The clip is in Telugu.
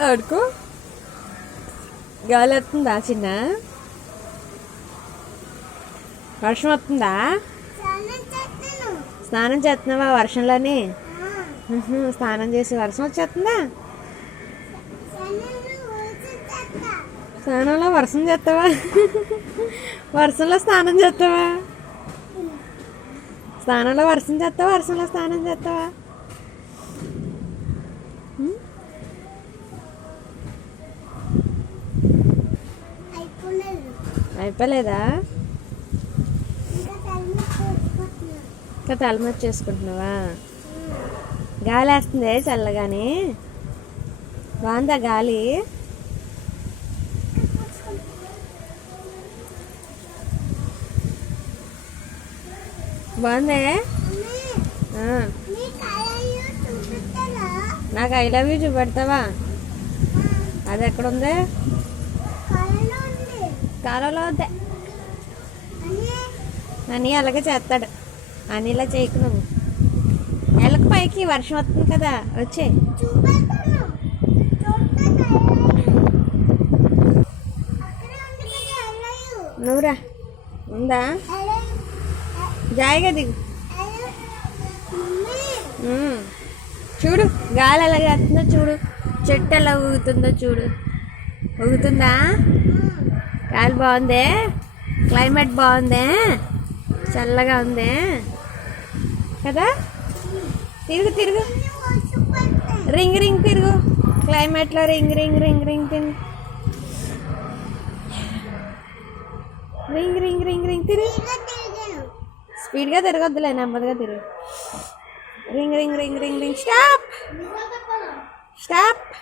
ఆడుకో గాలి వస్తుందా చిన్న? వర్షం వస్తుందా? స్నానం చేస్తున్నావా వర్షంలోనే? స్నానం చేసి వర్షం వచ్చేస్తుందా? స్నానంలో వర్షం చేస్తావా? వర్షంలో స్నానం చేస్తావా? స్నానంలో వర్షం చేస్తావా? వర్షంలో స్నానం చేస్తావా? అయిపోలేదా? ఇంకా తలమొచ్చి చేసుకుంటున్నావా? గాలి వేస్తుంది చల్లగాని. బాగుందా గాలి? బాగుందే? నాకు ఐ లవ్ యూ చూపెడతావా? అది ఎక్కడ ఉంది కాలంలో వద్దే అని అలాగే చేస్తాడు. అని ఇలా చేయకు నువ్వు. ఎలక పైకి వర్షం వస్తుంది కదా వచ్చే. నువ్వురా ఉందా? జాయిగా దిగు. చూడు గాలి ఎలా వేస్తుందో చూడు. చెట్టు ఎలా ఊగుతుందో చూడు. ఊగుతుందా? గాలి బాగుందే? క్లైమేట్ బాగుందే? చల్లగా ఉందే? కదా? తిరుగు తిరుగు. రింగ్ రింగ్ తిరుగు. క్లైమేట్లో రింగ్ రింగ్ రింగ్ రింగ్ తిరుగు. రింగ్ రింగ్ రింగ్ రింగ్ తిరుగు. స్పీడ్గా తిరగొద్దులే నెమ్మదిగా తిరుగు. Ring ring ring ring ring. Stop! Stop!